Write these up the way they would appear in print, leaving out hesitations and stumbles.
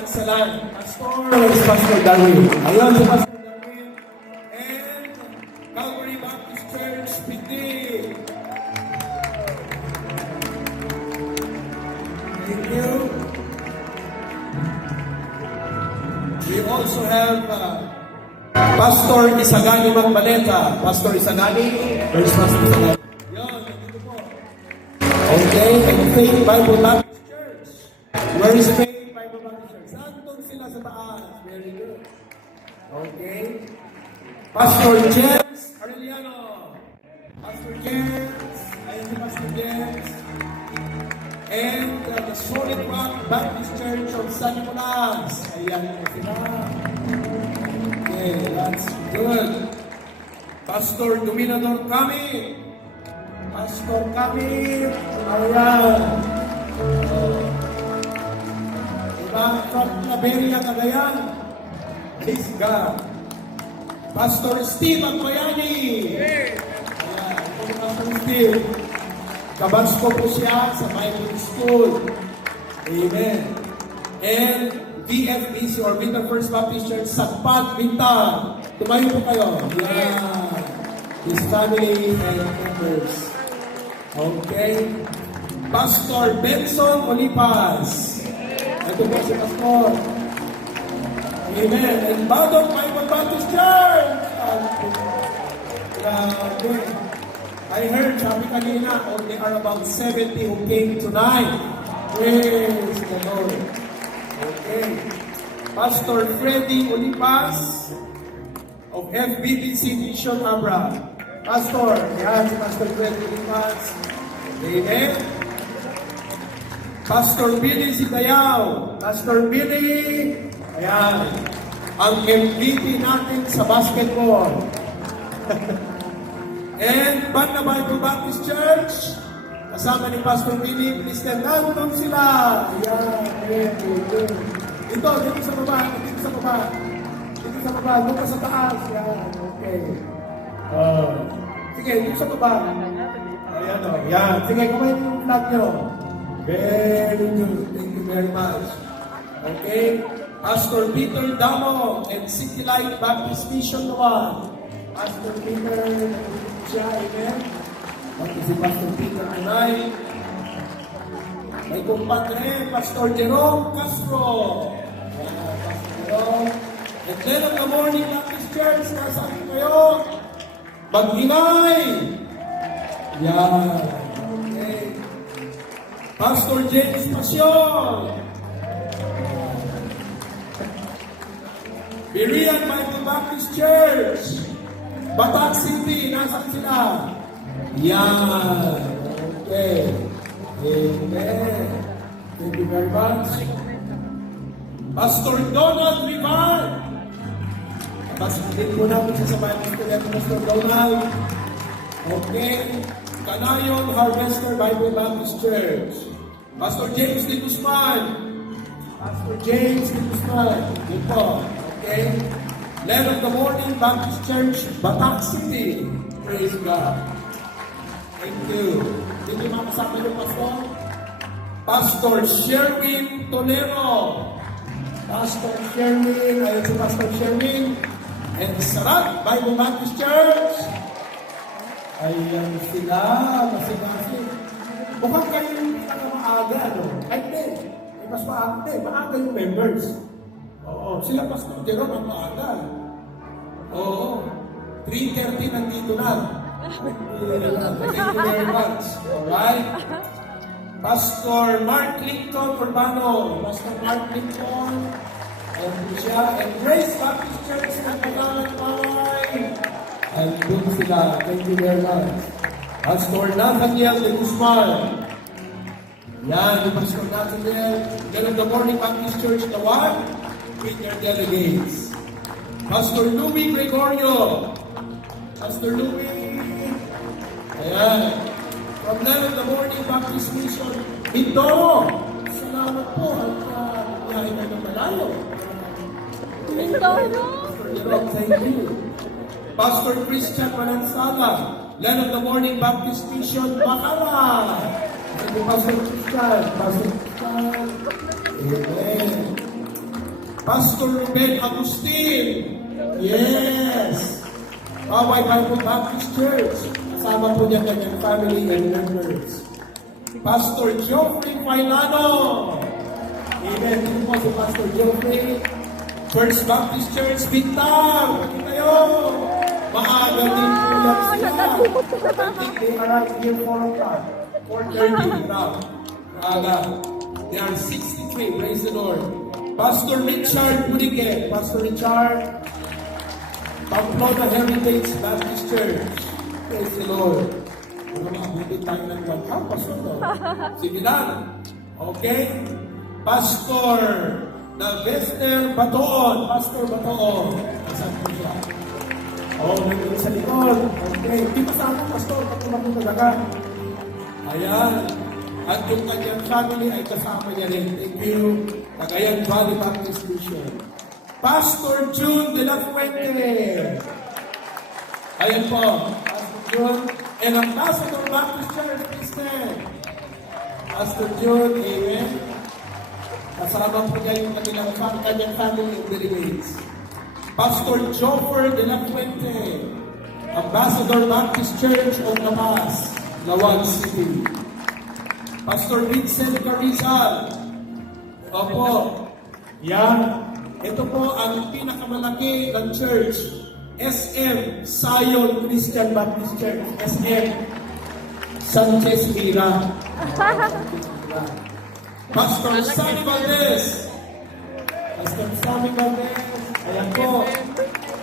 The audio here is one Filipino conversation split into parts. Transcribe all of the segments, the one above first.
Pinagsalan. Pastor, is Pastor Darwin. Ayun si Pastor Darwin. And Calvary Baptist Church, Piti. Thank you. We also have Pastor Isagani Magbaleta. Pastor Isagani. Where's Pastor Isagani? Yun, nandito po. Okay, and Faith Bible Baptist Church. Where is Faith Bible Baptist Church? Sandun sila sa taas. Very good. Okay. Pastor James Arellano. Pastor James. Ayun si Pastor James. And the Solid Rock Baptist Church of San Nicolas. Ayan po sila. Okay, that's good. Pastor Dominador kami. Pastor kami. Ayan. Diba? From Claveria, Cagayan. Praise God. Pastor Steve Agbayani. Ayan. Ito Pastor Steve. Kabasko po siya sa Bible School. Amen. And VFBC or Vinta First Baptist Church, Sagpag, Vinta. Tumayo po kayo. Yeah. His family and members. Okay. Pastor Benson Olipas. Ito po si Pastor. Amen. And Badong Bible Baptist Church. Grabe. I heard, sabi kanina, there are about 70 who came tonight. Praise the Lord. Okay. Pastor Freddy Olipas of FBBC Mission Abra. Pastor, yan si Pastor Freddy Olipas. Amen. Pastor Billy Sigayaw. Pastor Billy. Ayan. Ang MVP natin sa basketball. And Banda Bible Baptist Church, kasama ni Pastor Billy, Christian, nandun sila. Ayan, ayan, ayan. Dito sa baba, dito sa baba. Dito sa baba, doon ka sa taas. Ayan, okay. Sige, dito sa baba. Ayan o, ayan. Sige, kumain yung flag nyo. Very good. Thank you very much. Okay. Pastor Peter Damo and City Light Baptist Mission 1. Pastor Peter siya, amen. Pati si Pastor Peter tonight. May kumpadre, Pastor Jerome Castro. Pastor Jerome. And then of the morning Baptist Church, nasaan kayo? Maghinay. Yan. Okay. Pastor James Pasyon. Berean Bible Baptist Church. Batak City, nasaan sila? Yan. Okay. Amen. Thank you very much. Pastor Donald Rivar. Pastor po namin sa Bible School at Pastor Donald. Okay. Canayon Harvester Bible Baptist Church. Pastor James D. Guzman. Pastor James D. Guzman. Ito. Okay. Land of the Morning Baptist Church, Batak City. Praise God. Thank you. Did you makasama yung Pastor? Pastor Sherwin Tolero. Pastor Sherwin, ayun si Pastor Sherwin. And Sarat Bible Baptist Church. Ayan sila, kasi. Mukhang kayo yung maaga, no? Ay, hindi. Mas maaga, maaga yung members. Oo, sila Pastor Jerome ang maaga. Oo, 3:30 nandito na. Thank you very much. Alright? Pastor Mark Lincoln Urbano. Pastor Mark Lincoln. And siya. And Grace Baptist Church ng Pagkalanpay. And doon sila. Thank you very much. Pastor Nathaniel de Guzman. Yan, yung Pastor Nathaniel. Then of the Morning Baptist Church na one. With your delegates. Pastor Louis Gregorio. Pastor Louis. Ayan. From Land of the Morning Baptist Mission, Mindoro. Salamat po. At biyahe kayo ng malayo. Mindoro. Pastor Jerome, thank you. Pastor Christian Manansala. Land of the Morning Baptist Mission, Bacara. Thank you, Pastor Christian. Pastor Christian. Amen. Pastor Ruben Agustin. Yes. Paway Bible Baptist Church. Kasama po niya kanyang family and members. Pastor Geoffrey Failano. Amen. Dito po si Pastor Geoffrey. First Baptist Church, Bintang. Pati kayo. Maaga din po yan sila. I think they arrived here 4 o'clock. 4:30 around. Maaga. They are 63. Praise the Lord. Pastor Richard Burique. Pastor Richard. Pamplona Heritage Baptist Church. Praise the Lord. Ano maabutin tayo ng pagkaw, Pastor? Sige lang. Okay? Pastor Navester Batoon. Pastor Batoon. Nasaan po siya? Nandun sa likod. Okay. Di ba sa akin, Pastor? Pag tumakot talaga. Ayan. At yung kanyang family ay kasama niya rin. Thank you. Cagayan Valley Baptist Mission. Pastor June de la Fuente. Ayan po. Pastor June. And Ambassador Baptist Church, Christian. Pastor June, amen. Kasama po niya yung kanyang family of delegates. Pastor Joffer de la Fuente. Ambassador Baptist Church of La Paz, Lawan City. Pastor Vincent Carizal. Opo. Yan. Ito po ang pinakamalaki ng church. SM Zion Christian Baptist Church. SM Sanchez Mira. Pastor Sammy Valdez. Pastor Sammy Valdez. Ayan po.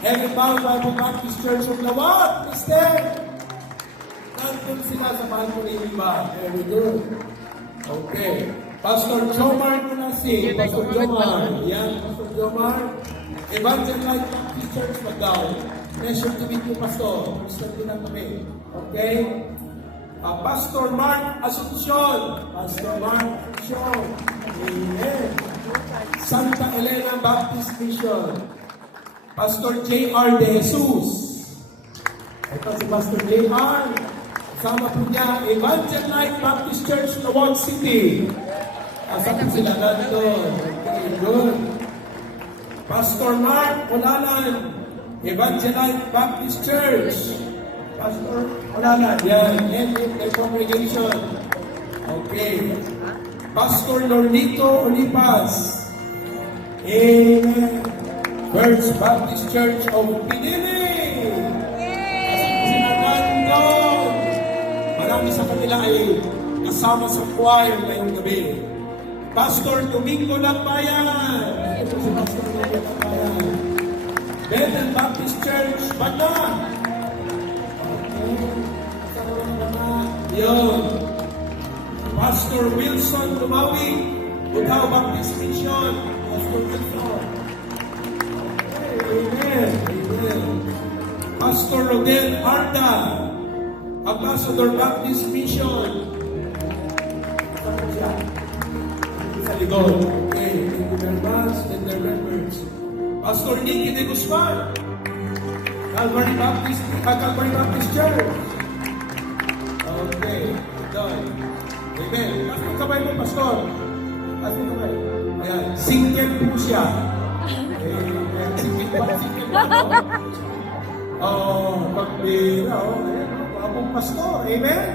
Heaven Bound Bible Baptist Church of Lawat. Christian. Nandun sila sa balcony iba. Very good. Okay. Pastor Jomar Kunasi. Pastor Jomar. Yan, Pastor Jomar. Evangelite Baptist Church Magdao. Pleasure to meet you, Pastor. Pastor din lang kami. Okay? Pastor Mark Asuncion. Pastor Mark Asuncion. Amen. Santa Elena Baptist Mission. Pastor J.R. De Jesus. Ito si Pastor J.R. Kasama po niya, Evangelite Baptist Church, Lawan City. Kasama sila nandun. Okay, good. Pastor Mark Olalan, Evangelite Baptist Church. Pastor Olalan, yan, and the congregation. Okay. Pastor Lornito Olipas. Amen. First Baptist Church of Pinili. Marami sa kanila ay kasama sa choir ngayong gabi. Pastor Domingo Lambayan. Ito si Pastor Domingo Lambayan. Bethel Baptist Church, Banda. Yun. Pastor Wilson Lumawi, Butao Baptist Mission. Pastor Wilson. Amen. Amen. Pastor Rodel Arda, Ambassador Baptist Mission. Sa likod. Okay, thank you very much and their members. Pastor Nicky de Guzman, Calvary Baptist Church. Okay, done. Amen. Taas mo kamay mo, Pastor. Taas mo kamay. Ayan, singket po siya. Amen. Singket ba? Pagbira, ayan. Apong pastor, amen?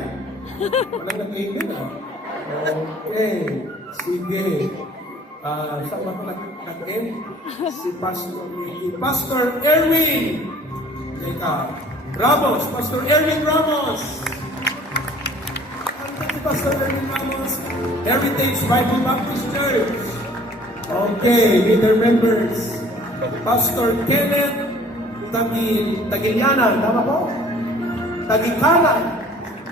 Walang nag-amen, Okay, sige. Saan ba ko nag-amen? Si Pastor Nicky. Pastor Erwin! Teka. Ramos, Pastor Erwin Ramos! Ano si Pastor Erwin Ramos? Heritage Bible Baptist Church. Okay, with their members. Pastor Kenneth Tagiliana, tama po? Tagikanan.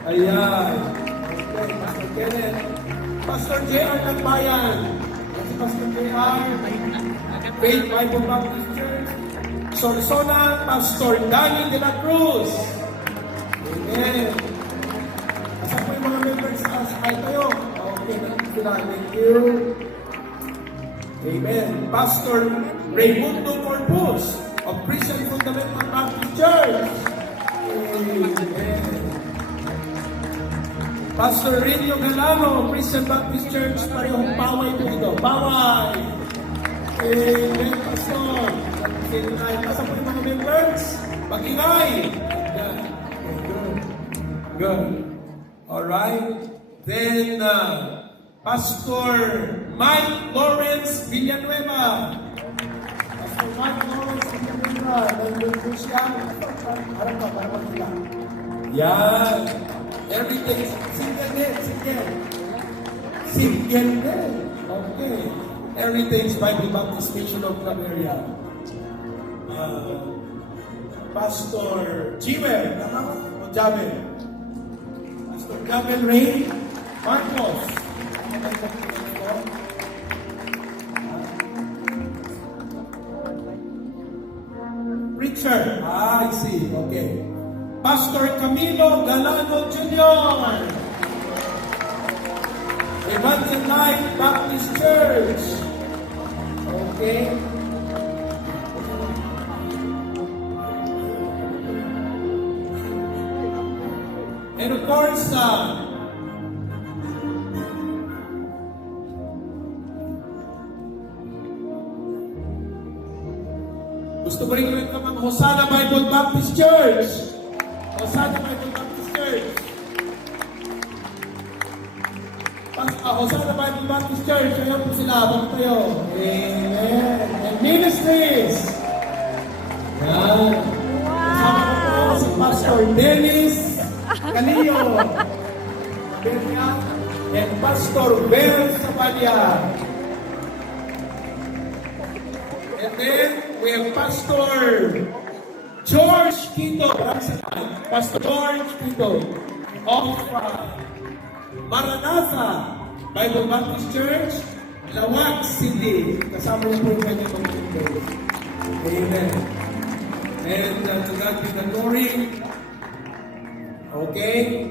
Ayan. Okay, Pastor Kenneth. Pastor J.R. Nagbayan. Pastor J.R. Faith Bible Baptist Church. Sorsona, Pastor Danny de la Cruz. Amen. Asa po yung mga members sa sakay tayo? Okay, thank you. Amen. Pastor Raimundo Corpus of Christian Fundamental Baptist Church. Amen. Pastor Renio Galano, Christian Baptist Church, parehong paway po ito. Paway! Amen, Pastor. Say tonight, nasa po yung mga members? Mag-ingay. Yan. Okay, good. Good. Alright. Then, Pastor Mike Lawrence Villanueva. Pastor Mike Lawrence Villanueva. Nandun po siya. Harap pa, para makita. Yan. Everything. Single din. Single. Single din. Okay. Heritage Bible Baptist Mission of Claveria. Pastor Jiwel. Tama ba? O Jabel? Pastor Jabel Ray Marcos. Preacher. I see. Okay. Pastor Camilo Galano Jr. Evangelite Baptist Church. Okay. And of course, gusto ko rin welcome ang Hosanna Bible Baptist Church. Hosanna Bible Baptist Church. Hosanna Bible Baptist Church. Ayan po sila. Bakit tayo? Amen. And ministries. Yan. Kasama ko po si Pastor Dennis Calillo. And Pastor Bel Sabanya. And then, we have Pastor George Quito. Pastor George Quito of Maranatha Bible Baptist Church, Lawag City. Kasama niyo po yung kanyang mga members. Amen. And to God be the glory. Okay.